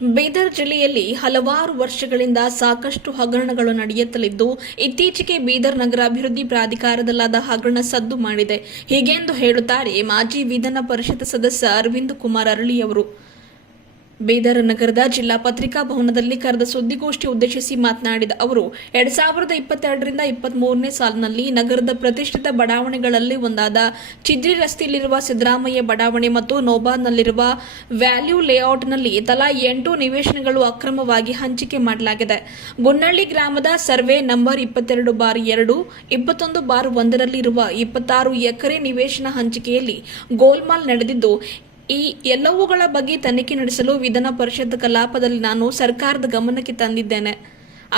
ಬೀದರ್ ಜಿಲ್ಲೆಯಲ್ಲಿ ಹಲವಾರು ವರ್ಷಗಳಿಂದ ಸಾಕಷ್ಟು ಹಗರಣಗಳು ನಡೆಯುತ್ತಲಿದ್ದು, ಇತ್ತೀಚೆಗೆ ಬೀದರ್ ನಗರಾಭಿವೃದ್ಧಿ ಪ್ರಾಧಿಕಾರದಲ್ಲಾದ ಹಗರಣ ಸದ್ದು ಮಾಡಿದೆ. ಹೀಗೆಂದು ಹೇಳುತ್ತಾರೆ ಮಾಜಿ ವಿಧಾನ ಪರಿಷತ್ ಸದಸ್ಯ ಅರವಿಂದ್ ಕುಮಾರ್ ಅರಳಿ ಅವರು. ಬೀದರ್ ನಗರದ ಜಿಲ್ಲಾ ಪತ್ರಿಕಾ ಭವನದಲ್ಲಿ ಕರೆದ ಸುದ್ದಿಗೋಷ್ಠಿ ಉದ್ದೇಶಿಸಿ ಮಾತನಾಡಿದ ಅವರು, 2022ರಿಂದ 23ನೇ ಸಾಲಿನಲ್ಲಿ ನಗರದ ಪ್ರತಿಷ್ಠಿತ ಬಡಾವಣೆಗಳಲ್ಲಿ ಒಂದಾದ ಚಿದ್ರಿ ರಸ್ತೆಯಲ್ಲಿರುವ ಸಿದ್ದರಾಮಯ್ಯ ಬಡಾವಣೆ ಮತ್ತು ನೋಬಾದ್ನಲ್ಲಿರುವ ವ್ಯಾಲ್ಯೂ ಲೇಔಟ್ನಲ್ಲಿ ತಲಾ 8 ನಿವೇಶನಗಳು ಅಕ್ರಮವಾಗಿ ಹಂಚಿಕೆ ಮಾಡಲಾಗಿದೆ. ಗುನ್ನಳ್ಳಿ ಗ್ರಾಮದ ಸರ್ವೆ ನಂಬರ್ 22/2, 21/1ರಲ್ಲಿರುವ 26 ಎಕರೆ ನಿವೇಶನ ಹಂಚಿಕೆಯಲ್ಲಿ ಗೋಲ್ಮಾಲ್ ನಡೆದಿದ್ದು, ಈ ಎಲ್ಲವುಗಳ ಬಗ್ಗೆ ತನಿಖೆ ನಡೆಸಲು ವಿಧಾನ ಪರಿಷತ್ ಕಲಾಪದಲ್ಲಿ ನಾನು ಸರ್ಕಾರದ ಗಮನಕ್ಕೆ ತಂದಿದ್ದೇನೆ.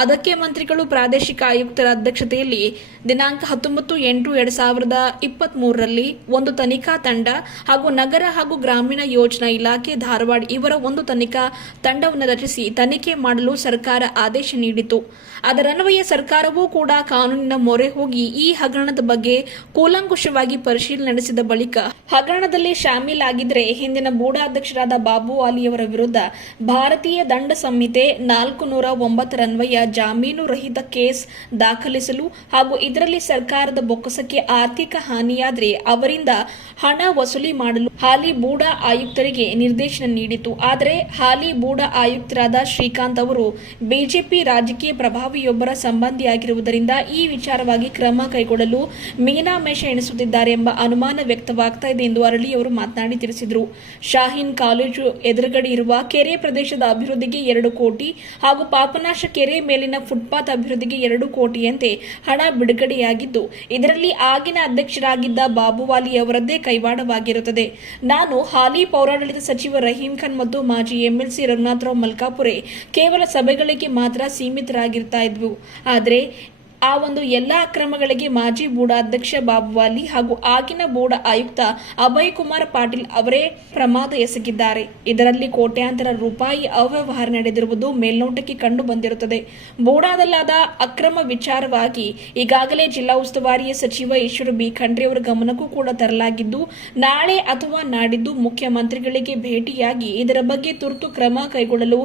ಅದಕ್ಕೆ ಮಂತ್ರಿಗಳು, ಪ್ರಾದೇಶಿಕ ಆಯುಕ್ತರ ಅಧ್ಯಕ್ಷತೆಯಲ್ಲಿ ದಿನಾಂಕ 19/8/2023ರಲ್ಲಿ ಒಂದು ತನಿಖಾ ತಂಡ ಹಾಗೂ ನಗರ ಹಾಗೂ ಗ್ರಾಮೀಣ ಯೋಜನಾ ಇಲಾಖೆ ಧಾರವಾಡ ಇವರ ಒಂದು ತನಿಖಾ ತಂಡವನ್ನು ರಚಿಸಿ ತನಿಖೆ ಮಾಡಲು ಸರ್ಕಾರ ಆದೇಶ ನೀಡಿತು. ಅದರನ್ವಯ ಸರ್ಕಾರವೂ ಕೂಡ ಕಾನೂನಿನ ಮೊರೆ ಹೋಗಿ ಈ ಹಗರಣದ ಬಗ್ಗೆ ಕೂಲಂಕುಷವಾಗಿ ಪರಿಶೀಲನೆ ನಡೆಸಿದ ಬಳಿಕ ಹಗರಣದಲ್ಲಿ ಶಾಮೀಲಾಗಿದ್ದರೆ ಹಿಂದಿನ ಬೂಡಾ ಅಧ್ಯಕ್ಷರಾದ ಬಾಬು ವಾಲಿಯವರ ವಿರುದ್ಧ ಭಾರತೀಯ ದಂಡ ಸಂಹಿತೆ 409ರನ್ವಯ ಜಾಮೀನು ರಹಿತ ಕೇಸ್ ದಾಖಲಿಸಲು ಹಾಗೂ ಇದರಲ್ಲಿ ಸರ್ಕಾರದ ಬೊಕ್ಕಸಕ್ಕೆ ಆರ್ಥಿಕ ಹಾನಿಯಾದರೆ ಅವರಿಂದ ಹಣ ವಸೂಲಿ ಮಾಡಲು ಹಾಲಿ ಬೂಡಾ ಆಯುಕ್ತರಿಗೆ ನಿರ್ದೇಶನ ನೀಡಿತು. ಆದರೆ ಹಾಲಿ ಬೂಡಾ ಆಯುಕ್ತರಾದ ಶ್ರೀಕಾಂತ್ ಅವರು ಬಿಜೆಪಿ ರಾಜಕೀಯ ಪ್ರಭಾವಿಯೊಬ್ಬರ ಸಂಬಂಧಿಯಾಗಿರುವುದರಿಂದ ಈ ವಿಚಾರವಾಗಿ ಕ್ರಮ ಕೈಗೊಳ್ಳಲು ಮೀನಾಮೇಷ ಎಣಿಸುತ್ತಿದ್ದಾರೆ ಎಂಬ ಅನುಮಾನ ವ್ಯಕ್ತವಾಗ್ತಾ ಇದೆ ಎಂದು ಅರಳಿಯವರು ಮಾತನಾಡಿ ತಿಳಿಸಿದರು. ಶಾಹೀನ್ ಕಾಲೇಜು ಎದುರುಗಡೆ ಇರುವ ಕೆರೆ ಪ್ರದೇಶದ ಅಭಿವೃದ್ಧಿಗೆ 2 ಕೋಟಿ ಹಾಗೂ ಪಾಪನಾಶ ಕೆರೆ ಮೇಲಿನ ಫುಟ್ಪಾತ್ ಅಭಿವೃದ್ಧಿಗೆ 2 ಕೋಟಿಯಂತೆ ಹಣ ಬಿಡುಗಡೆಯಾಗಿದ್ದು, ಇದರಲ್ಲಿ ಆಗಿನ ಅಧ್ಯಕ್ಷರಾಗಿದ್ದ ಬಾಬುವಾಲಿ ಅವರದ್ದೇ ಕೈವಾಡವಾಗಿರುತ್ತದೆ. ನಾನು ಹಾಲಿ ಪೌರಾಡಳಿತ ಸಚಿವ ರಹೀಂ ಖಾನ್ ಮತ್ತು ಮಾಜಿ ಎಂಎಲ್ಸಿ ರಘುನಾಥರಾವ್ ಮಲ್ಕಾಪುರೆ ಕೇವಲ ಸಭೆಗಳಿಗೆ ಮಾತ್ರ ಸೀಮಿತರಾಗಿರ್ತಾ ಇದ್ವು. ಆದರೆ ಆ ಒಂದು ಎಲ್ಲ ಅಕ್ರಮಗಳಿಗೆ ಮಾಜಿ ಬೂಡಾ ಅಧ್ಯಕ್ಷ ಬಾಬುವಾಲಿ ಹಾಗೂ ಆಗಿನ ಬೂಡಾ ಆಯುಕ್ತ ಅಭಯ್ ಕುಮಾರ್ ಪಾಟೀಲ್ ಅವರೇ ಪ್ರಮಾದ ಎಸಗಿದ್ದಾರೆ. ಇದರಲ್ಲಿ ಕೋಟ್ಯಾಂತರ ರೂಪಾಯಿ ಅವ್ಯವಹಾರ ನಡೆದಿರುವುದು ಮೇಲ್ನೋಟಕ್ಕೆ ಕಂಡು ಬಂದಿರುತ್ತದೆ. ಬೂಡಾದಲ್ಲಾದ ಅಕ್ರಮ ವಿಚಾರವಾಗಿ ಈಗಾಗಲೇ ಜಿಲ್ಲಾ ಉಸ್ತುವಾರಿ ಸಚಿವ ಈಶ್ವರ ಬಿ ಖಂಡ್ರೆ ಅವರ ಗಮನಕ್ಕೂ ಕೂಡ ತರಲಾಗಿದ್ದು, ನಾಳೆ ಅಥವಾ ನಾಡಿದ್ದು ಮುಖ್ಯಮಂತ್ರಿಗಳಿಗೆ ಭೇಟಿಯಾಗಿ ಇದರ ಬಗ್ಗೆ ತುರ್ತು ಕ್ರಮ ಕೈಗೊಳ್ಳಲು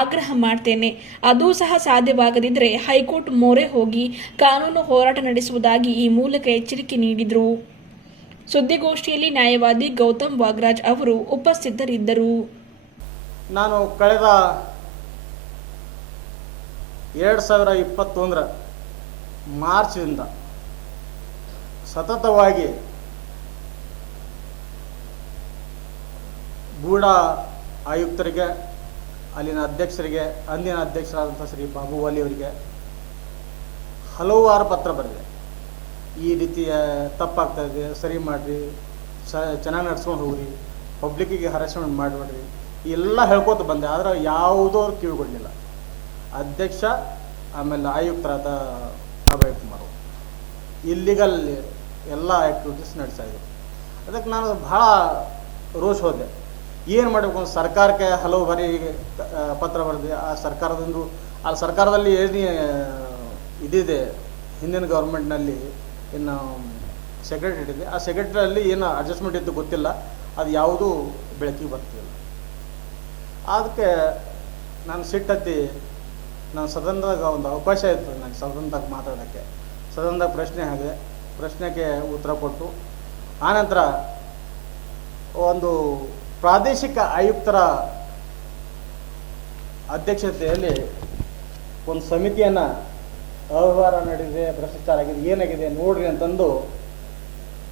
ಆಗ್ರಹ ಮಾಡ್ತೇನೆ. ಅದೂ ಸಹ ಸಾಧ್ಯವಾಗದಿದ್ದರೆ ಹೈಕೋರ್ಟ್ ಮೊರೆ ಹೋಗಿ ಕಾನೂನು ಹೋರಾಟ ನಡೆಸುವುದಾಗಿ ಈ ಮೂಲಕ ಎಚ್ಚರಿಕೆ ನೀಡಿದರು. ಸುದ್ದಿಗೋಷ್ಠಿಯಲ್ಲಿ ನ್ಯಾಯವಾದಿ ಗೌತಮ್ ವಾಗರಾಜ್ ಅವರು ಉಪಸ್ಥಿತರಿದ್ದರು. ನಾನು ಕಳೆದ 2021ರ ಮಾರ್ಚ್ನಿಂದ ಸತತವಾಗಿ ಬೂಡಾ ಆಯುಕ್ತರಿಗೆ, ಅಲ್ಲಿನ ಅಧ್ಯಕ್ಷರಿಗೆ, ಅಂದಿನ ಅಧ್ಯಕ್ಷರಾದಂಥ ಶ್ರೀ ಬಾಬುವಾಲಿ ಅವರಿಗೆ ಹಲವಾರು ಪತ್ರ ಬರೆದಿದೆ. ಈ ರೀತಿಯ ತಪ್ಪಾಗ್ತಾಯಿದೆ, ಸರಿ ಮಾಡಿರಿ, ಚೆನ್ನಾಗಿ ನಡ್ಸ್ಕೊಂಡು ಹೋಗ್ರಿ, ಪಬ್ಲಿಕ್ಕಿಗೆ ಹರಾಸ್ಮೆಂಟ್ ಮಾಡಬೇಡ್ರಿ, ಎಲ್ಲ ಹೇಳ್ಕೊತ ಬಂದೆ. ಆದರೆ ಯಾವುದೋ ಅವ್ರು ಕಿವಿಗೊಡಲಿಲ್ಲ. ಅಧ್ಯಕ್ಷ ಆಮೇಲೆ ಆಯುಕ್ತರಾದ ಅಭಯ್ ಕುಮಾರ್ ಇಲ್ಲಿಗಲ್ ಎಲ್ಲ ಆ್ಯಕ್ಟಿವಿಟೀಸ್ ನಡೆಸ್ತಾಯಿದ್ರು. ಅದಕ್ಕೆ ನಾನು ಭಾಳ ರೋಷ್ ಹೋದೆ. ಏನು ಮಾಡಬೇಕು ಅಂತ ಸರ್ಕಾರಕ್ಕೆ ಹಲವು ಬಾರಿ ಪತ್ರ ಬರೆದೆ. ಆ ಸರ್ಕಾರದಂದು ಆ ಸರ್ಕಾರದಲ್ಲಿ ಏನು ಇದಿದೆ, ಹಿಂದಿನ ಗೌರ್ಮೆಂಟ್ನಲ್ಲಿ ಏನು ಸೆಕ್ರೆಟರಿ ಇದೆ, ಆ ಸೆಕ್ರೆಟರಿಯಲ್ಲಿ ಏನು ಅಡ್ಜಸ್ಟ್ಮೆಂಟ್ ಇದ್ದು ಗೊತ್ತಿಲ್ಲ, ಅದು ಯಾವುದೂ ಬೆಳಕಿಗೆ ಬರ್ತಿಲ್ಲ. ಅದಕ್ಕೆ ನಾನು ಸಿಟ್ಟತ್ತಿ, ನಾನು ಸದನದಾಗ ಒಂದು ಅವಕಾಶ ಇತ್ತು ನನಗೆ ಸದನದಾಗ ಮಾತಾಡೋಕ್ಕೆ. ಸದನದಾಗ ಪ್ರಶ್ನೆಗೆ ಉತ್ತರ ಕೊಟ್ಟು ಆನಂತರ ಒಂದು ಪ್ರಾದೇಶಿಕ ಆಯುಕ್ತರ ಅಧ್ಯಕ್ಷತೆಯಲ್ಲಿ ಒಂದು ಸಮಿತಿಯನ್ನು ಅವ್ಯವಹಾರ ನಡೆದಿದೆ, ಭ್ರಷ್ಟಾಚಾರ ಆಗಿದೆ, ಏನಾಗಿದೆ ನೋಡ್ರಿ ಅಂತಂದು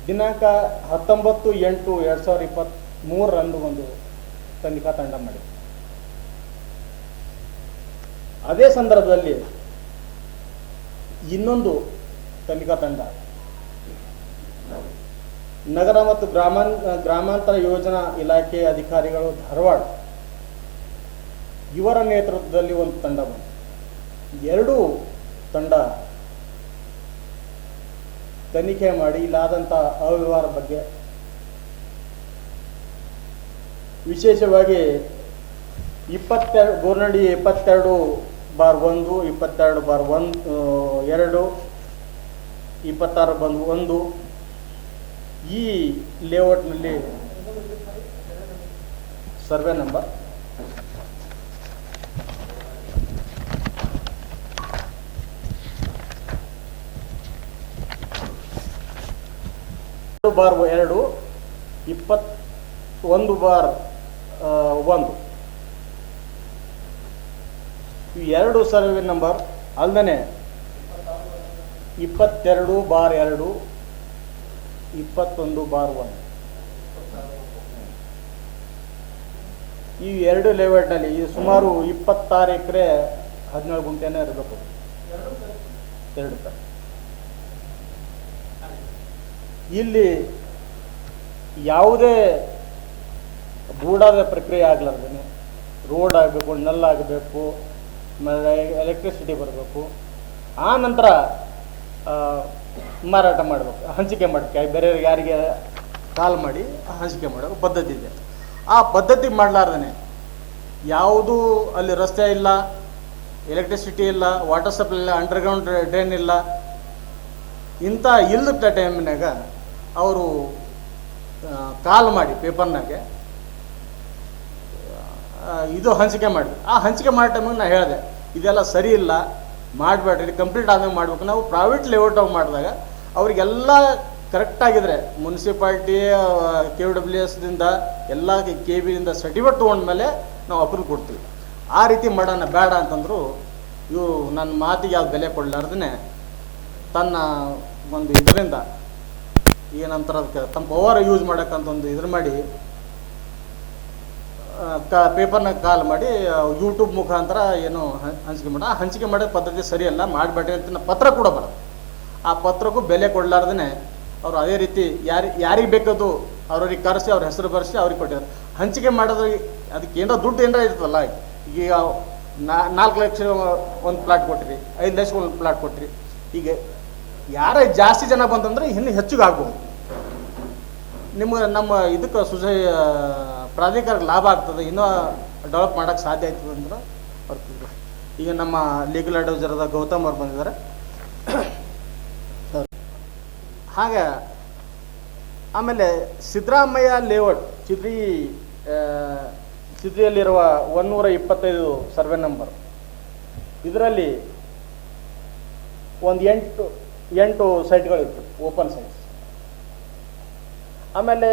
ದಿನಾಂಕ 19/8/2023ರಂದು ಒಂದು ತನಿಖಾ ತಂಡ ಮಾಡಿದೆ. ಅದೇ ಸಂದರ್ಭದಲ್ಲಿ ಇನ್ನೊಂದು ತನಿಖಾ ತಂಡ ನಗರ ಮತ್ತು ಗ್ರಾಮಾಂತರ ಯೋಜನಾ ಇಲಾಖೆ ಅಧಿಕಾರಿಗಳು ಧಾರವಾಡ ಇವರ ನೇತೃತ್ವದಲ್ಲಿ ಒಂದು ತಂಡ ಬಂತು. ಎರಡೂ ತಂಡ ತನಿಖೆ ಮಾಡಿ ಇಲ್ಲಾದಂಥ ಅವ್ಯವಹಾರ ಬಗ್ಗೆ, ವಿಶೇಷವಾಗಿ 22 ಗೋರ್ನಳ್ಳಿ 22/1, 22/2, 26/1 ಈ ಲೇಔಟ್ನಲ್ಲಿ ಸರ್ವೆ ನಂಬರ್ 2/2 21/1 ಈ ಎರಡು ಸರ್ವೆ ನಂಬರ್ ಅಲ್ಲದೆ 22/2 21/1 ಈ ಎರಡು ಲೇಔಟ್ನಲ್ಲಿ ಈ ಸುಮಾರು 26 ಎಕರೆ 17 ಗುಂಟೆನೇ ಇರಬೇಕು. ಎರಡು ಸರ್ ಇಲ್ಲಿ ಯಾವುದೇ ಗೂಢಾದ ಪ್ರಕ್ರಿಯೆ ಆಗ್ಲಾರ್ದೇನೆ ರೋಡ್ ಆಗಬೇಕು, ನೆಲ್ ಆಗಬೇಕು, ಆಮೇಲೆ ಎಲೆಕ್ಟ್ರಿಸಿಟಿ ಬರಬೇಕು, ಆ ನಂತರ ಮಾರಾಟ ಮಾಡಬೇಕು, ಹಂಚಿಕೆ ಮಾಡಬೇಕು, ಬೇರೆಯವ್ರಿಗೆ ಯಾರಿಗೆ ಕಾಲ್ ಮಾಡಿ ಹಂಚಿಕೆ ಮಾಡಬೇಕು ಪದ್ಧತಿ ಇದೆ. ಆ ಪದ್ಧತಿ ಮಾಡಲಾರ್ದೇ ಯಾವುದೂ ಅಲ್ಲಿ ರಸ್ತೆ ಇಲ್ಲ, ಎಲೆಕ್ಟ್ರಿಸಿಟಿ ಇಲ್ಲ, ವಾಟರ್ ಸಪ್ಲೈ ಇಲ್ಲ, ಅಂಡರ್ಗ್ರೌಂಡ್ ಡ್ರೈನ್ ಇಲ್ಲ. ಇಂಥ ಇಲ್ಲದ ಟೈಮ್ನಾಗ ಅವರು ಕಾಲ್ ಮಾಡಿ ಪೇಪರ್ನಾಗೆ ಇದು ಹಂಚಿಕೆ ಮಾಡಿದ್ರು. ಆ ಹಂಚಿಕೆ ಮಾಡೋ ಟೈಮಿಗೆ ನಾನು ಹೇಳಿದೆ ಇದೆಲ್ಲ ಸರಿ ಇಲ್ಲ, ಮಾಡಬೇಡ್ರಿ, ಕಂಪ್ಲೀಟ್ ಆದ್ಮೇಲೆ ಮಾಡ್ಬೇಕು. ನಾವು ಪ್ರೈವೇಟ್ ಲೇಔಟ್ ಮಾಡಿದಾಗ ಅವರಿಗೆಲ್ಲ ಕರೆಕ್ಟಾಗಿದ್ರೆ ಮುನ್ಸಿಪಾಲ್ಟಿ KWS ದಿಂದ ಎಲ್ಲ KBದಿಂದ ಸರ್ಟಿಫಿಕೇಟ್ ತೊಗೊಂಡ್ಮೇಲೆ ನಾವು ಅಪ್ರೂವ್ ಕೊಡ್ತೀವಿ. ಆ ರೀತಿ ಮಾಡೋಣ ಬೇಡ ಅಂತಂದರು. ಇವರು ನನ್ನ ಮಾತಿಗೆ ಯಾವ್ದು ಬೆಲೆ ಕೊಡಲಾರ್ದೇ ತನ್ನ ಒಂದು ಇದರಿಂದ ಏನಂತಾರೆ ಅದಕ್ಕೆ ತಮ್ಮ ಪವರ್ ಯೂಸ್ ಮಾಡೋಕ್ಕಂತ ಒಂದು ಇದ್ರ ಮಾಡಿ ಪೇಪರ್ನಾಗ ಕಾಲ್ ಮಾಡಿ ಯೂಟ್ಯೂಬ್ ಮುಖಾಂತರ ಏನೋ ಹಂಚಿಕೆ ಮಾಡ. ಆ ಹಂಚಿಕೆ ಮಾಡೋ ಪದ್ಧತಿ ಸರಿಯಲ್ಲ, ಮಾಡಬೇಡ್ರಿ ಅಂತ ಪತ್ರ ಕೂಡ ಬರೋದು. ಆ ಪತ್ರಕ್ಕೂ ಬೆಲೆ ಕೊಡಲಾರ್ದೇ ಅವರು ಅದೇ ರೀತಿ ಯಾರಿಗೆ ಬೇಕದು ಅವ್ರಿಗೆ ಕರೆಸಿ ಅವ್ರ ಹೆಸರು ಬರೆಸಿ ಅವ್ರಿಗೆ ಕೊಟ್ಟಿದ್ದಾರೆ. ಹಂಚಿಕೆ ಮಾಡೋದು ಅದಕ್ಕೆ ಏನೋ ದುಡ್ಡು ಏನಾರ ಇರ್ತಲ್ಲ. ಈಗ 4 ಲಕ್ಷ ಒಂದು ಪ್ಲಾಟ್ ಕೊಟ್ಟಿರಿ, 5 ಲಕ್ಷ ಒಂದು ಪ್ಲಾಟ್ ಕೊಟ್ಟಿರಿ. ಈಗ ಯಾರೇ ಜಾಸ್ತಿ ಜನ ಬಂತಂದ್ರೆ ಇನ್ನೂ ಹೆಚ್ಚಿಗೆ ಆಗ್ಬೋದು. ನಮ್ಮ ಇದಕ್ಕೆ ಪ್ರಾಧಿಕಾರಕ್ಕೆ ಲಾಭ ಆಗ್ತದೆ, ಇನ್ನೂ ಡೆವಲಪ್ ಮಾಡೋಕ್ಕೆ ಸಾಧ್ಯ ಆಯ್ತದೆ ಅಂದ್ರೆ ಬರ್ತಿದ್ರು. ಈಗ ನಮ್ಮ ಲೀಗಲ್ ಅಡ್ವೈಸರದ ಗೌತಮ್ ಅವ್ರು ಬಂದಿದ್ದಾರೆ. ಹಾಗೆ ಆಮೇಲೆ ಸಿದ್ದರಾಮಯ್ಯ ಲೇಔಟ್ ಚಿದ್ರಿಯಲ್ಲಿರುವ 125 ಸರ್ವೆ ನಂಬರ್, ಇದರಲ್ಲಿ ಒಂದು 8 ಸೈಟ್ಗಳಿತ್ತು, ಓಪನ್ ಸೈಟ್ಸ್. ಆಮೇಲೆ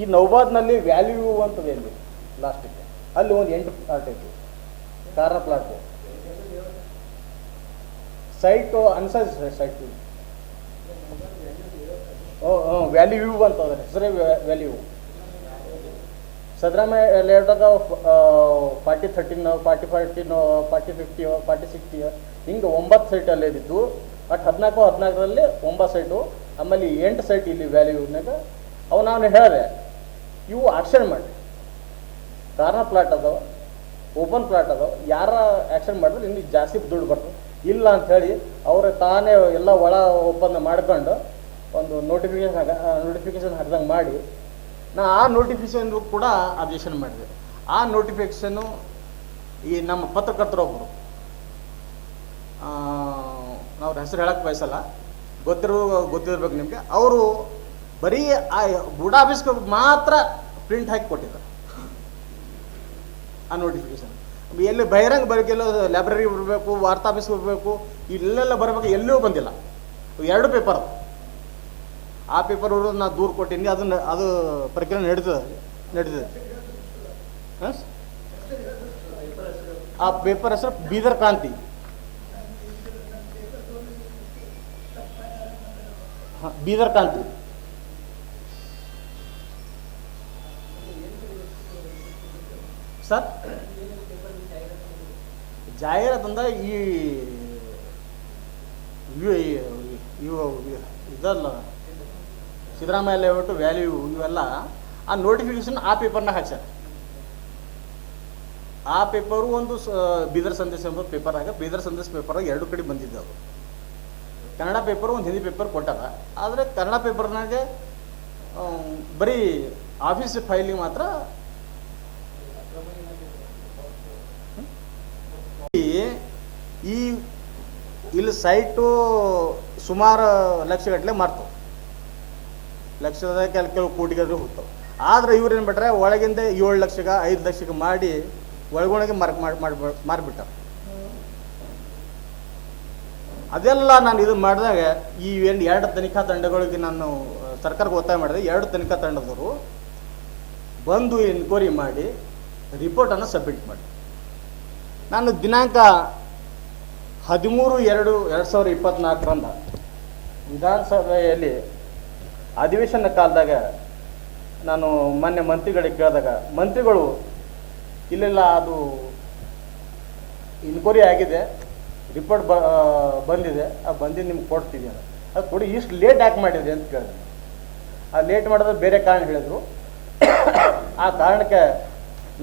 ಈ ನೌಬಾದ್ನಲ್ಲಿ ವ್ಯಾಲ್ಯೂ ಅಂತ ವ್ಯಾಲ್ಯೂ ಲಾಸ್ಟಿಗೆ ಅಲ್ಲಿ ಒಂದು 8 ಪ್ಲಾಟ್ ಇತ್ತು, ಕಾರ್ನರ್ ಪ್ಲಾಟ್ ಸೈಟು ಅನ್ಸೈಸ್ ಸೈಟ್. ವ್ಯಾಲ್ಯೂ ಅಂತ ಅದ್ರ ಹೆಸರೇ ವ್ಯಾಲ್ಯೂ. ಸಿದ್ದರಾಮಯ್ಯ ಲೇಔಟಾಗ 40-13 40-40 40-50 40-60 ಹಿಂಗೆ 9 ಸೈಟ್ ಅಲ್ಲೇ ಇದ್ದಿದ್ದು. ಬಟ್ 14-14ರಲ್ಲಿ 9 ಸೈಟು, ಆಮೇಲೆ 8 ಸೈಟ್ ಇಲ್ಲಿ ವ್ಯಾಲ್ಯೂನಾಗ ಅವು ನಾನು ಹೇಳಿದೆ ಇವು ಆಕ್ಷನ್ ಮಾಡಿ. ಕಾರ್ನರ್ ಪ್ಲಾಟ್ ಅದಾವ, ಓಪನ್ ಪ್ಲಾಟ್ ಅದಾವ, ಯಾರ ಆಕ್ಷನ್ ಮಾಡಿದ್ರೆ ಇನ್ನು ಜಾಸ್ತಿ ದುಡ್ಡು ಬರ್ತದೆ. ಇಲ್ಲ ಅಂಥೇಳಿ ಅವ್ರ ತಾನೇ ಎಲ್ಲ ಒಳ ಒಪ್ಪಂದ ಮಾಡ್ಕೊಂಡು ಒಂದು ನೋಟಿಫಿಕೇಶನ್ ಹಾಕಿದಂಗೆ ಮಾಡಿ ನಾ ಆ ನೋಟಿಫಿಕೇಶನ್ ಕೂಡ ಅಬ್ಜೆಕ್ಷನ್ ಮಾಡಿದೆ. ಆ ನೋಟಿಫಿಕೇಶನ್ನು ಈ ನಮ್ಮ ಪತ್ರಕರ್ತರೊಬ್ಬರು, ಅವ್ರ ಹೆಸರು ಹೇಳಕ್ಕೆ ಬಯಸಲ್ಲ, ಗೊತ್ತಿರ್ಬೇಕು ನಿಮಗೆ, ಅವರು ಬರೀ ಆ ಬುಡ ಆಫೀಸ್ಗೆ ಮಾತ್ರ ಪ್ರಿಂಟ್ ಹಾಕಿ ಕೊಟ್ಟಿದ್ದಾರೆ ಆ ನೋಟಿಫಿಕೇಶನ್. ಎಲ್ಲಿ ಬಹಿರಂಗ ಬರಬೇಕೆಲ್ಲೋ ಲೈಬ್ರರಿಗೆ ಬರಬೇಕು, ವಾರ್ತಾ ಆಫೀಸ್ಗೆ ಬರಬೇಕು, ಇಲ್ಲೆಲ್ಲ ಬರಬೇಕು, ಎಲ್ಲೂ ಬಂದಿಲ್ಲ. 2 ಪೇಪರ್, ಆ ಪೇಪರ್ ನಾ ದೂರು ಕೊಟ್ಟಿನಿ, ಅದು ಪ್ರಕ್ರಿಯೆ ನಡೀತದೆ. ಆ ಪೇಪರ್ ಹೆಸರು ಬೀದರ್ ಕ್ರಾಂತಿ. ಬೀದರ್ ಕ್ರಾಂತಿ ಸರ್. ಜಾಹೀರಾತಂದ ಇದಲ್ಲ ಸಿದ್ದರಾಮಯ್ಯ ಲೇಔಟ್ ವ್ಯಾಲ್ಯೂ ಇವೆಲ್ಲ ಆ ನೋಟಿಫಿಕೇಶನ್ ಆ ಪೇಪರ್ನಾಗ ಹಾಕ್ಸ್ಯಾರ. ಆ ಪೇಪರು ಒಂದು ಬೀದರ್ ಸಂದೇಶ ಎಂಬ ಪೇಪರ್ನಾಗ, ಬೀದರ್ ಸಂದೇಶ ಪೇಪರಾಗ 2 ಕಡೆ ಬಂದಿದ್ದವು. ಕನ್ನಡ ಪೇಪರ್ ಒಂದು ಹಿಂದಿ ಪೇಪರ್ ಕೊಟ್ಟಾರ. ಆದರೆ ಕನ್ನಡ ಪೇಪರ್ನಾಗ ಬರೀ ಆಫೀಸ್ ಫೈಲಿಗೆ ಮಾತ್ರ ಇಲ್ಲಿ ಸೈಟು ಸುಮಾರು ಲಕ್ಷಗಟ್ಟಲೆ ಮಾರ್ತವೆ, ಲಕ್ಷದ ಕೆಲವು ಕೋಟಿಗಾದ್ರೂ ಹೋಗ್ತಾವೆ. ಆದ್ರೆ ಇವ್ರು ಏನು ಬಿಟ್ರೆ ಒಳಗಿಂದ 7 ಲಕ್ಷಕ್ಕೆ 5 ಲಕ್ಷಕ್ಕೆ ಮಾಡಿ ಒಳಗೊಳಗೆ ಮಾರಿಬಿಟ್ಟಾರ. ಅದೆಲ್ಲ ನಾನು ಇದು ಮಾಡಿದಾಗ ಈ 2 ತನಿಖಾ ತಂಡಗಳಿಗೆ ನಾನು ಸರ್ಕಾರಕ್ಕೆ ಒತ್ತಾಯ ಮಾಡಿದೆ 2 ತನಿಖಾ ತಂಡದವರು ಬಂದು ಎನ್ಕ್ವೈರಿ ಮಾಡಿ ರಿಪೋರ್ಟನ್ನು ಸಬ್ಮಿಟ್ ಮಾಡಿ. ನಾನು ದಿನಾಂಕ 13/2/2024 ವಿಧಾನಸಭೆಯಲ್ಲಿ ಅಧಿವೇಶನ ಕಾಲದಾಗ ನಾನು ಮಾನ್ಯ ಮಂತ್ರಿಗಳಿಗೆ ಕೇಳಿದಾಗ ಮಂತ್ರಿಗಳು ಇಲ್ಲೆಲ್ಲ ಅದು ಇನ್ಕ್ವೈರಿ ಆಗಿದೆ, ರಿಪೋರ್ಟ್ ಬಂದಿದೆ, ಅದು ಬಂದಿದ್ದು ನಿಮ್ಗೆ ಕೊಡ್ತೀವಿ ಅಂತ. ಅದು ಕೊಡಿ, ಇಷ್ಟು ಲೇಟ್ ಯಾಕೆ ಮಾಡಿದ್ರಿ ಅಂತ ಕೇಳಿದೆ. ಆ ಲೇಟ್ ಮಾಡಿದ್ರೆ ಬೇರೆ ಕಾರಣ ಹೇಳಿದರು. ಆ ಕಾರಣಕ್ಕೆ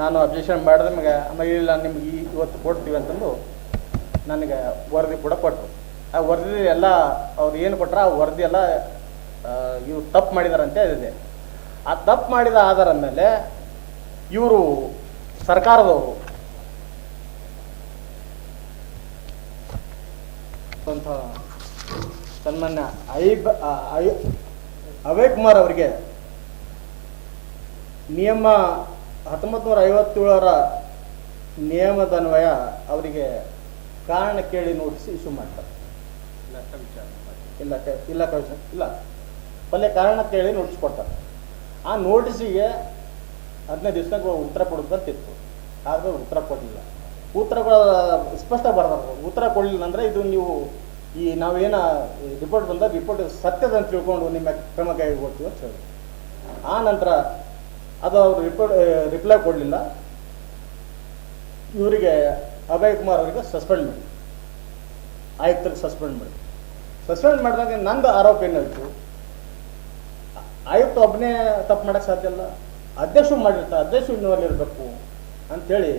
ನಾನು ಅಬ್ಜೆಕ್ಷನ್ ಮಾಡಿದ್ರೆ ಆಮೇಲೆ ಇಲ್ಲ ನಿಮ್ಗೆ ಇವತ್ತು ಕೊಡ್ತೀವಿ ಅಂತಂದು ನನಗೆ ವರದಿ ಕೂಡ ಕೊಟ್ಟರು. ಆ ವರದಿ ಎಲ್ಲ ಅವ್ರು ಏನು ಕೊಟ್ಟರು ಆ ವರದಿ ಎಲ್ಲ ಇವ್ರು ತಪ್ಪು ಮಾಡಿದಾರಂತೆ ಇದೆ. ಆ ತಪ್ಪು ಮಾಡಿದ ಆಧಾರದ ಮೇಲೆ ಇವರು ಸರ್ಕಾರದವರು ಸನ್ಮಾನ್ಯ ಅಭಯ್ ಕುಮಾರ್ ಅವರಿಗೆ ನಿಯಮ 1957 ನಿಯಮದನ್ವಯ ಅವರಿಗೆ ಕಾರಣ ಕೇಳಿ ನೋಟಿಸ್ ಇಶ್ಯೂ ಮಾಡ್ತಾರೆ. ಇಲ್ಲ ಪಲ್ಲೆ ಕಾರಣ ಕೇಳಿ ನೋಟಿಸ್ ಕೊಡ್ತಾರೆ. ಆ ನೋಟಿಸಿಗೆ 15 ದಿವಸದಾಗ ಉತ್ತರ ಕೊಡೋದಂತಿತ್ತು. ಆದರೆ ಉತ್ತರ ಕೊಡಲಿಲ್ಲ. ಉತ್ತರ ಸ್ಪಷ್ಟ ಬರ್ದಾರ. ಉತ್ತರ ಕೊಡಲಿಲ್ಲ ಅಂದರೆ ಇದು ನೀವು ನಾವೇನ ರಿಪೋರ್ಟ್ ಬಂದ ರಿಪೋರ್ಟ್ ಸತ್ಯದಂತ ತಿಳ್ಕೊಂಡು ನಿಮ್ಮ ಕ್ರಮ ಕೈಗೊಳ್ತೀವಿ ಅಂತ ಹೇಳಿ. ಆ ನಂತರ ಅದು ಅವರು ರಿಪ್ಲೈ ಕೊಡಲಿಲ್ಲ. ಇವರಿಗೆ ಅಭಯ್ ಕುಮಾರ್ ಅವರಿಗೆ ಸಸ್ಪೆಂಡ್ ಮಾಡಿ, ಆಯುಕ್ತರಿಗೆ ಸಸ್ಪೆಂಡ್ ಮಾಡಿದಾಗ ನಂದು ಆರೋಪ ಏನಾಯಿತು, ಆಯುಕ್ತ ಒಬ್ಬನೇ ತಪ್ಪು ಮಾಡೋಕ್ಕೆ ಸಾಧ್ಯ ಇಲ್ಲ, ಅಧ್ಯಕ್ಷರು ಮಾಡಿರ್ತಾರೆ, ಅಧ್ಯಕ್ಷರು ಇನ್ನೂರಲ್ಲಿ ಇರಬೇಕು ಅಂಥೇಳಿ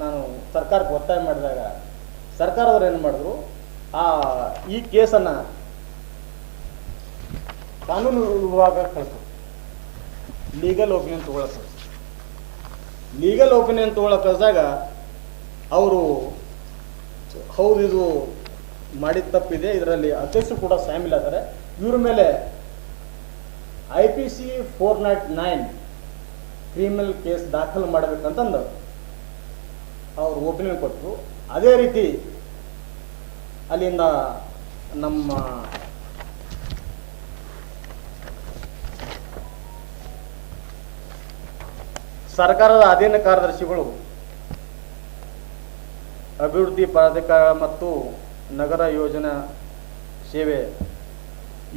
ನಾನು ಸರ್ಕಾರಕ್ಕೆ ಒತ್ತಾಯ ಮಾಡಿದಾಗ ಸರ್ಕಾರದವ್ರು ಏನು ಮಾಡಿದ್ರು, ಈ ಕೇಸನ್ನು ಕಾನೂನು ವಿಭಾಗ ಕಳಿಸ್ರು. ಲೀಗಲ್ ಒಪಿನಿಯನ್ ತೊಗೊಳಕ್ಕೆ ಕಳಿಸಿದಾಗ ಅವರು ಹೌದು ಇದು ಮಾಡಿದ ತಪ್ಪಿದೆ, ಇದರಲ್ಲಿ ಅಧ್ಯಕ್ಷರು ಕೂಡ ಶಾಮೀಲಾದರೆ, ಇವ್ರ ಮೇಲೆ IPC 409 ಕ್ರಿಮಿನಲ್ ಕೇಸ್ ದಾಖಲು ಮಾಡಬೇಕಂತಂದು ಅವರು ಒಪಿನಿಯನ್ ಕೊಟ್ಟರು. ಅದೇ ರೀತಿ ಅಲ್ಲಿಂದ ನಮ್ಮ ಸರ್ಕಾರದ ಅಧೀನ ಕಾರ್ಯದರ್ಶಿಗಳು ಅಭಿವೃದ್ಧಿ ಪ್ರಾಧಿಕಾರ ಮತ್ತು ನಗರ ಯೋಜನಾ ಸೇವೆ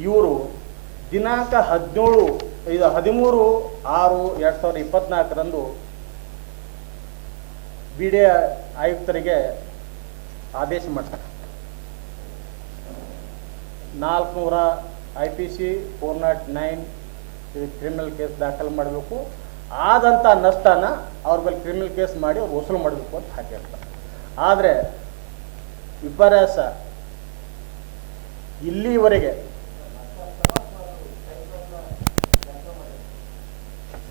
ಇವರು ದಿನಾಂಕ 13/6/2024 BDA ಆಯುಕ್ತರಿಗೆ ಆದೇಶ ಮಾಡ್ತಾರೆ. 400 IPC 409 ಕ್ರಿಮಿನಲ್ ಕೇಸ್ ದಾಖಲು ಮಾಡಬೇಕು, ಆದಂಥ ನಷ್ಟನ ಅವ್ರ ಮೇಲೆ ಕ್ರಿಮಿನಲ್ ಕೇಸ್ ಮಾಡಿ ಅವ್ರು ವಸೂಲು ಮಾಡಬೇಕು ಅಂತ ಹಾಕಿರ್ತಾರೆ. ಆದರೆ ವಿಪರ್ಯಾಸ ಇಲ್ಲಿವರೆಗೆ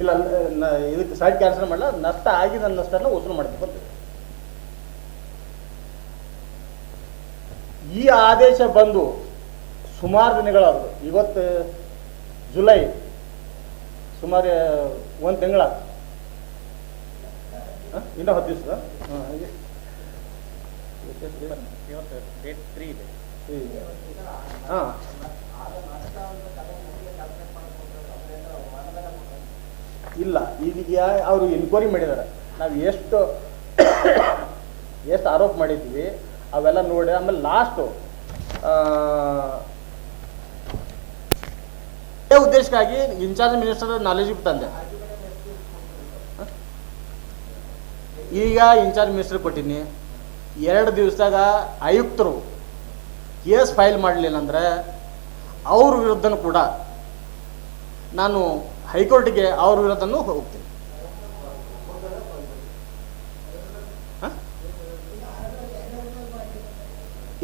ಇಲ್ಲ, ಇದಕ್ಕೆ ಸೈಡ್ ಕ್ಯಾನ್ಸಲ್ ಮಾಡಲ್ಲ, ನಷ್ಟ ಆಗಿದ ನಷ್ಟನ ವಸೂಲು ಮಾಡಬೇಕು ಅಂತ. ಈ ಆದೇಶ ಬಂದು ಸುಮಾರು ದಿನಗಳಾದ್ರು. ಇವತ್ತು ಜುಲೈ, ಸುಮಾರು 1 ತಿಂಗಳಾಯ್ತು, ಇನ್ನೂ 10 ದಿವಸ. ಡೇಟ್ 3 ಇದೆ. ಹಾಂ, ಇಲ್ಲ, ಈಗ ಅವರು ಎನ್ಕ್ವೈರಿ ಮಾಡಿದ್ದಾರೆ. ನಾವು ಎಷ್ಟು ಆರೋಪ ಮಾಡಿದ್ವಿ ಅವೆಲ್ಲ ನೋಡಿ ಆಮೇಲೆ ಲಾಸ್ಟು ಉದ್ದೇಶಕ್ಕಾಗಿ ಇನ್ಚಾರ್ಜ್ ಮಿನಿಸ್ಟರ್ ನಾಲೆಜಿಗೆ ತಂದೆ. ಈಗ ಇನ್ಚಾರ್ಜ್ ಮಿನಿಸ್ಟರ್ ಕೊಟ್ಟಿನಿ. 2 ದಿವಸದಾಗ ಆಯುಕ್ತರು ಕೇಸ್ ಫೈಲ್ ಮಾಡಲಿಲ್ಲ ಅಂದರೆ ಅವ್ರ ವಿರುದ್ಧನೂ ಕೂಡ ನಾನು ಹೈಕೋರ್ಟಿಗೆ ಅವ್ರ ವಿರುದ್ಧನೂ ಹೋಗ್ತೀನಿ.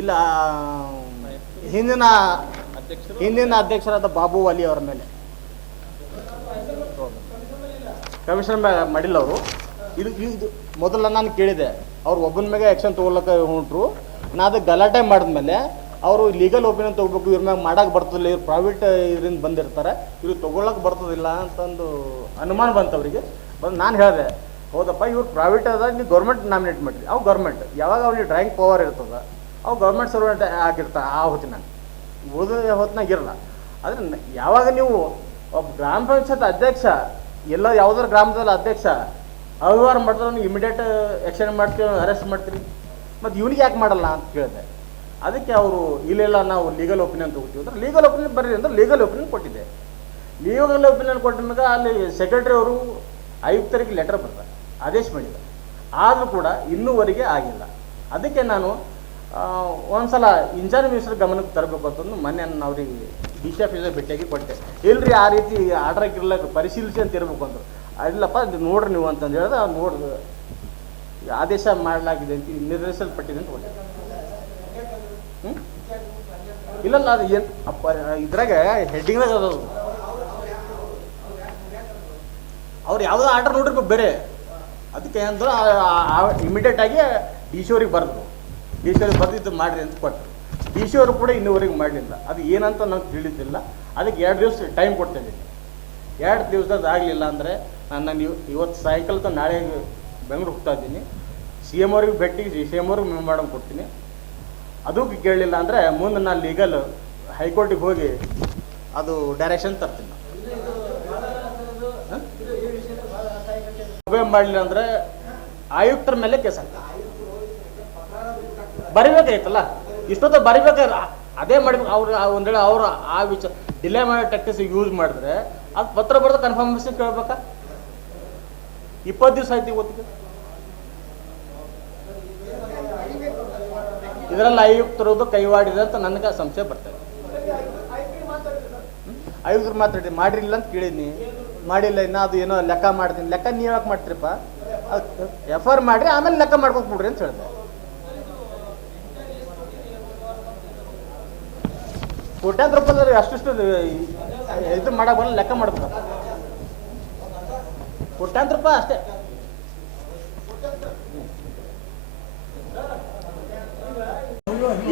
ಇಲ್ಲ, ಹಿಂದಿನ ಅಧ್ಯಕ್ಷರಾದ ಬಾಬು ವಾಲಿ ಅವರ ಮೇಲೆ ಕಮಿಷನ್ ಮಾಡಿಲ್ಲ ಅವರು. ಇದು ಮೊದಲ ನಾನು ಕೇಳಿದೆ, ಅವ್ರು ಒಬ್ಬನ ಮೇಲೆ ಆ್ಯಕ್ಷನ್ ತೊಗೊಳಕ್ಕೆ ಹೊಂಟ್ರು. ನಾ ಅದಕ್ಕೆ ಗಲಾಟೆ ಮಾಡಿದ್ಮೇಲೆ ಅವರು ಲೀಗಲ್ ಒಪಿನಿಯನ್ ತೊಗೋಬೇಕು, ಇವ್ರ ಮ್ಯಾಗ ಮಾಡಕ್ಕೆ ಬರ್ತದಿಲ್ಲ, ಇವ್ರು ಪ್ರೈವೇಟ್ ಇದರಿಂದ ಬಂದಿರ್ತಾರೆ, ಇವ್ರು ತೊಗೊಳಕ್ಕೆ ಬರ್ತದಿಲ್ಲ ಅಂತಂದು ಅನುಮಾನ ಬಂತು ಅವರಿಗೆ. ನಾನು ಹೇಳಿದೆ, ಹೌದಪ್ಪ ಇವ್ರು ಪ್ರೈವೇಟ್ ಅದ, ನೀವು ಗೌರ್ಮೆಂಟ್ ನಾಮಿನೇಟ್ ಮಾಡಿರಿ. ಅವು ಗೌರ್ಮೆಂಟ್ ಯಾವಾಗ ಅವ್ರಿಗೆ ಡ್ರಾಯಿಂಗ್ ಪವರ್ ಇರ್ತದೆ, ಅವು ಗೌರ್ಮೆಂಟ್ ಸರ್ವೆಂಟ್ ಆಗಿರ್ತಾರೆ ಆ ಹೊತ್ತಿನಾಗ, ಉಳಿದ ಹೊತ್ತಿನಾಗ ಇರಲ್ಲ. ಆದರೆ ಯಾವಾಗ ನೀವು ಒಬ್ಬ ಗ್ರಾಮ ಪಂಚಾಯತ್ ಅಧ್ಯಕ್ಷ ಎಲ್ಲ ಯಾವುದಾದ್ರು ಗ್ರಾಮದಲ್ಲಿ ಅಧ್ಯಕ್ಷ ಅವ್ಯವಹಾರ ಮಾಡಿದ್ರೆ ನೀವು ಇಮಿಡಿಯೇಟ್ ಆ್ಯಕ್ಷನ್ ಮಾಡ್ತೀವಿ, ಅರೆಸ್ಟ್ ಮಾಡ್ತೀರಿ, ಮತ್ತು ಇವ್ನಿಗೆ ಯಾಕೆ ಮಾಡಲ್ಲ ಅಂತ ಕೇಳಿದೆ. ಅದಕ್ಕೆ ಅವರು ಇಲ್ಲೆಲ್ಲ ನಾವು ಲೀಗಲ್ ಒಪಿನಿಯನ್ ತೊಗೋತೀವಿ ಅಂದ್ರೆ ಲೀಗಲ್ ಒಪಿನಿಯನ್ ಬರ್ರಿ ಅಂದ್ರೆ ಲೀಗಲ್ ಒಪಿನಿಯನ್ ಕೊಟ್ಟಿದ್ದೆ. ಲೀಗಲ್ ಒಪಿನಿಯನ್ ಕೊಟ್ಟ ಮೇಲೆ ಅಲ್ಲಿ ಸೆಕ್ರೆಟರಿ ಅವರು ಆಯುಕ್ತರಿಗೆ ಲೆಟರ್ ಬರ್ತಾರೆ, ಆದೇಶ ಮಾಡಿದ್ದಾರೆ. ಆದರೂ ಕೂಡ ಇನ್ನೂವರೆಗೆ ಆಗಿಲ್ಲ. ಅದಕ್ಕೆ ನಾನು ಒಂದ್ಸಲ ಇನ್ಚಾರ್ಜ್ ಮಿನಿಸ್ಟರ್ ಗಮನಕ್ಕೆ ತರಬೇಕು ಅಂತಂದು ಮೊನ್ನೆ ನಾನು ಅವ್ರಿಗೆ ಡಿ ಸಿ ಆಫೀಸರ್ ಭೇಟಿಯಾಗಿ ಕೊಟ್ಟೆ. ಇಲ್ರಿ ಆ ರೀತಿ ಆರ್ಡರ್ ಇರಲಿಕ್ಕೆ ಪರಿಶೀಲಿಸಿ ಅಂತ ಇರಬೇಕು ಅಂದರು. ಇಲ್ಲಪ್ಪ ಇದು ನೋಡ್ರಿ ನೀವು ಅಂತಂದು ಹೇಳಿದ್ರೆ ಅವ್ರು ನೋಡಿದ್ರು ಆದೇಶ ಮಾಡಲಾಗಿದೆ ಅಂತ ನಿರ್ದೇಶಿಸಲ್ಪಟ್ಟಿದೆ ಅಂತ ಕೊಟ್ಟೆ. ಇಲ್ಲಲ್ಲ ಅದು ಏನು ಅಪ್ಪ ಇದ್ರಾಗ ಹೆಡ್ಡಿಂಗ್ನಾಗ ಅದು ಅವ್ರು ಯಾವುದೋ ಆರ್ಡರ್ ನೋಡಿರ್ಬೇಕು ಬೇರೆ. ಅದಕ್ಕೆ ಅಂದ್ರೆ ಇಮಿಡಿಯೇಟ್ ಆಗಿ ಡಿ ಸಿ ಅವ್ರಿಗೆ ಬರೆದ್ರು, ಡಿ ಸಿ ಅವ್ರಿಗೆ ಬರೆದಿದ್ದು ಮಾಡಿರಿ ಅಂತ ಕೊಟ್ಟರು. ಡಿ ಸಿ ಅವರು ಕೂಡ ಇನ್ನೂವರೆಗೆ ಮಾಡಲಿಲ್ಲ. ಅದು ಏನಂತ ನಂಗೆ ತಿಳಿದಿಲ್ಲ. ಅದಕ್ಕೆ 2 ದಿವಸ ಟೈಮ್ ಕೊಡ್ತಾ ಇದ್ದೀನಿ. 2 ದಿವಸದ ಆಗಲಿಲ್ಲ ಅಂದರೆ ನಾನು ಇವತ್ತು ಸಾಯಂಕಾಲ ನಾಳೆ ಬೆಂಗಳೂರು ಹೋಗ್ತಾ ಇದ್ದೀನಿ. ಸಿ ಎಮ್ ಅವ್ರಿಗೆ ಭೇಟಿ ಸಿ ಎಮ್ ಅವ್ರಿಗೆ ಮೆಮೊರಾಂಡಮ್ ಕೊಡ್ತೀನಿ. ಅದಕ್ಕೆ ಕೇಳಲಿಲ್ಲ ಅಂದರೆ ಮುಂದೆ ನಾನು ಲೀಗಲ್ ಹೈಕೋರ್ಟಿಗೆ ಹೋಗಿ ಅದು ಡೈರೆಕ್ಷನ್ ತರ್ತೀನಿ. ಒಬೇ ಮಾಡಲಿಲ್ಲ ಅಂದರೆ ಆಯುಕ್ತರ ಮೇಲೆ ಕೇಸ್ ಆಗ್ತದೆ. ಬರಿಬೇಕಾಯ್ತಲ್ಲ, ಇಷ್ಟೊತ್ತು ಬರಿಬೇಕಾದ್ರೆ ಅದೇ ಮಾಡ್ಬೇಕು. ಅವ್ರು ಒಂದು ವೇಳೆ ಅವರು ಆ ವಿಚಾರ ಡಿಲೇ ಮಾಡೋ ಟ್ಯಾಕ್ಟಿಕ್ಸ್ ಯೂಸ್ ಮಾಡಿದ್ರೆ ಅದು ಪತ್ರ ಬರೆದು ಕನ್ಫರ್ಮೇಷನ್ ಕೇಳ್ಬೇಕಾ? 20 ದಿವಸ ಆಯ್ತು ಇವತ್ತಿಗೆ. ಇದರಲ್ಲಿ ಆಯುಕ್ತರದ್ದು ಕೈವಾಡಿದೆ ಅಂತ ನನಗೆ ಸಂಶಯ ಬರ್ತದೆ. ಆಯುಕ್ತರು ಮಾತಾಡಿ ಮಾಡಿರಿಲ್ಲ ಅಂತ ಕೇಳಿದ್ನಿ, ಮಾಡಿಲ್ಲ ಇನ್ನು ಅದು ಏನೋ ಲೆಕ್ಕ ಮಾಡ್ತೀನಿ. ಲೆಕ್ಕ ನೀವು ಯಾಕೆ ಮಾಡ್ತೀರಪ್ಪ? ಎಫ್ ಆರ್ ಮಾಡಿರಿ ಆಮೇಲೆ ಲೆಕ್ಕ ಮಾಡ್ಕೊಂಡು ಬಿಡ್ರಿ ಅಂತ ಹೇಳಿದೆ. ಕೋಟ್ಯಾಂತರ ರೂಪಾಯಿ ಅಷ್ಟು ಇದು ಮಾಡಕ್ಕೆ ಬರಲ್ಲ, ಲೆಕ್ಕ ಮಾಡ್ಬೇಕು. ಕೋಟ್ಯಾಂತರ ರೂಪಾಯಿ ಅಷ್ಟೇ.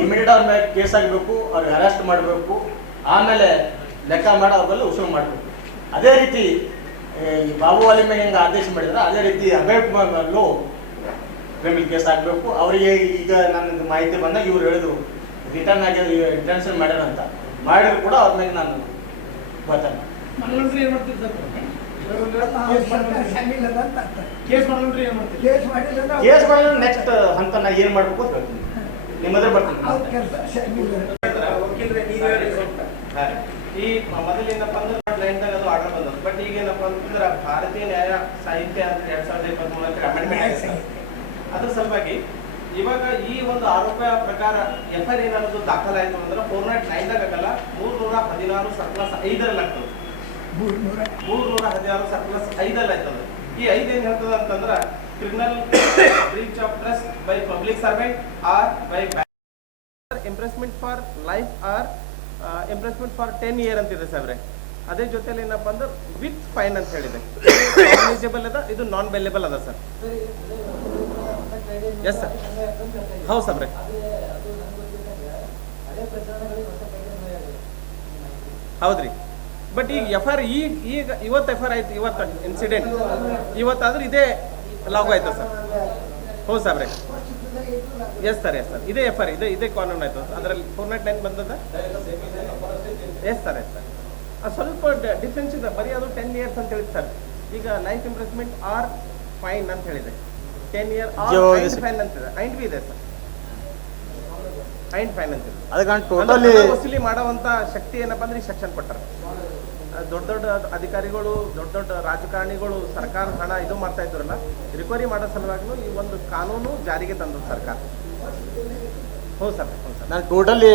ಇಮಿಡಿಯೇಟ್ ಅವ್ರ ಮೇಲೆ ಕೇಸ್ ಆಗಬೇಕು, ಅವ್ರಿಗೆ ಅರೆಸ್ಟ್ ಮಾಡಬೇಕು, ಆಮೇಲೆ ಲೆಕ್ಕ ಮಾಡಿ ಅವ್ರ ಮೇಲೆ ಉಸುರು ಮಾಡಬೇಕು. ಅದೇ ರೀತಿ ಈ ಬಾಬು ವಾಲಿ ಮೇಲೆ ಹೆಂಗೆ ಆದೇಶ ಮಾಡಿದ್ರೆ ಅದೇ ರೀತಿ ಅಭಯ್ ಕುಮಾರ್ ಮೇಲೂ ಕ್ರಿಮಿನಲ್ ಕೇಸ್ ಆಗಬೇಕು. ಅವರಿಗೆ ಈಗ ನನಗೆ ಮಾಹಿತಿ ಬಂದಾಗ ಇವ್ರು ಹೇಳಿದ್ರು ರಿಟರ್ನ್ ಆಗಿ ಇಂಟೆನ್ಷನ್ ಮಾಡ್ಯಾರ ಅಂತ. ಮಾಡಿದ್ರು ಕೂಡ ಅವ್ರ ಮೇಲೆ ನಾನು ಗೊತ್ತಾಗ ಕೇಸ್ ಮಾಡಿದ್ರೆ ನೆಕ್ಸ್ಟ್ ಹಂತ ನಾ ಏನು ಮಾಡಬೇಕು ಅಂತ ಹೇಳ್ತೀನಿ. ನಿಮ್ಮದ್ರ ಬರ್ತೀನಿ. ಈ ಮೊದಲೇನಪ್ಪ ಅಂದ್ರೆ ಲೈನ್ದಾಗ ಅದು ಆರ್ಡರ್ ಬಂದದ್ದು. ಬಟ್ ಈಗ ಏನಪ್ಪ ಅಂತಂದ್ರೆ ಭಾರತೀಯ ನ್ಯಾಯ ಸಾಹಿತ್ಯ ಅಂತ 2023 ಅಮೆಂಡ್ಮೆಂಟ್ ಅದ್ರ ಸಲುವಾಗಿ ಇವಾಗ ಈ ಒಂದು ಆರೋಪ ಪ್ರಕಾರ ಎಫ್ಐಆರ್ ಏನಾದ್ರು ದಾಖಲಾಯಿತು ಅಂದ್ರೆ 409 ಆಗಲ್ಲ, 316 ಸರ್ಪ್ಲಸ್ 5 ಆಗ್ತದೆ. 316 ಸರ್ಪ್ಲಸ್ 5 ಆಯ್ತದ. ಈ 5 ಏನ್ ಹೇಳ್ತದ ಅಂತಂದ್ರ criminal breach of trust by public servant or by imprisonment for life or imprisonment for 10 year ಅಂತಿದೆ ಸಾಬ್ರೆ. ಅದೇ ಜೊತೆಲಿ ಏನಪ್ಪ ಅಂದ್ರೆ ವಿತ್ ಫೈನ್ ಅಂತ ಹೇಳಿದೆ. ಎಲಿಜಿಬಲ್ ಅದ, ಇದು ನಾನ್ ಬೆಲೆಬಲ್ ಅದ ಸರ್. ಎಸ್ ಸರ್, ಹೌದು ಸಾಬ್ರೆ. ಹೌದ್ರಿ. ಬಟ್ ಈಗ ಎಫ್ ಆರ್ ಈಗ ಇವತ್ತು ಎಫ್ ಆರ್ ಆಯ್ತು, ಇವತ್ತು ಇನ್ಸಿಡೆಂಟ್ ಇವತ್ತಾದ್ರೆ ಇದೇ ಲಾಗು ಆಯ್ತು ಸರ್. ಹೌದು ಸಾಬ್ರೆ. ಎಸ್ ಸರ್, ಎಸ್ ಸರ್, ಇದೇ ಎಫ್ ಆರ್ ಇದೇ ಕಾನೂನು ಆಯ್ತು. ಅದರಲ್ಲಿ 409 ಬಂದದ. Yes sir, yes sir. ಸ್ವಲ್ಪ ಡಿಫ್ರೆನ್ಸ್ ಇದೆ. ಬರೀ ಅದು 10 ಇಯರ್ಸ್ ಅಂತ ಹೇಳಿದ್ ಸರ್. ಈಗ ಲೈಫ್ ಇಂಪ್ರೆಸ್ಮೆಂಟ್ ಆರ್ ಫೈನ್ ಅಂತ ಹೇಳಿದೆ. 10 ಇಯರ್ ಫೈನ್ ಅಂತಿದೆ. ಐಂಡ್ ಬಿ ಇದೆ ಸರ್, ಐಂಡ್ ಫೈನ್ ಅಂತಿದೆ. ಅದಕ್ಕೆ ವಸೂಲಿ ಮಾಡುವಂತ ಶಕ್ತಿ ಏನಪ್ಪ ಅಂದ್ರೆ ಈ ಸೆಕ್ಷನ್ ಕೊಟ್ಟಾರೆ. ದೊಡ್ಡ ದೊಡ್ಡ ಅಧಿಕಾರಿಗಳು, ದೊಡ್ಡ ದೊಡ್ಡ ರಾಜಕಾರಣಿಗಳು ಸರ್ಕಾರದ ಹಣ ಇದು ಮಾಡ್ತಾ ಇದ್ರಲ್ಲ, ರಿಕವರಿ ಮಾಡೋ ಸಲುವಾಗಿ ಈ ಒಂದು ಕಾನೂನು ಜಾರಿಗೆ ತಂದ ಸರ್ಕಾರ. ಹೌದು ಸರ್, ಹೌದು ಸರ್. ನಾನು ಟೋಟಲಿ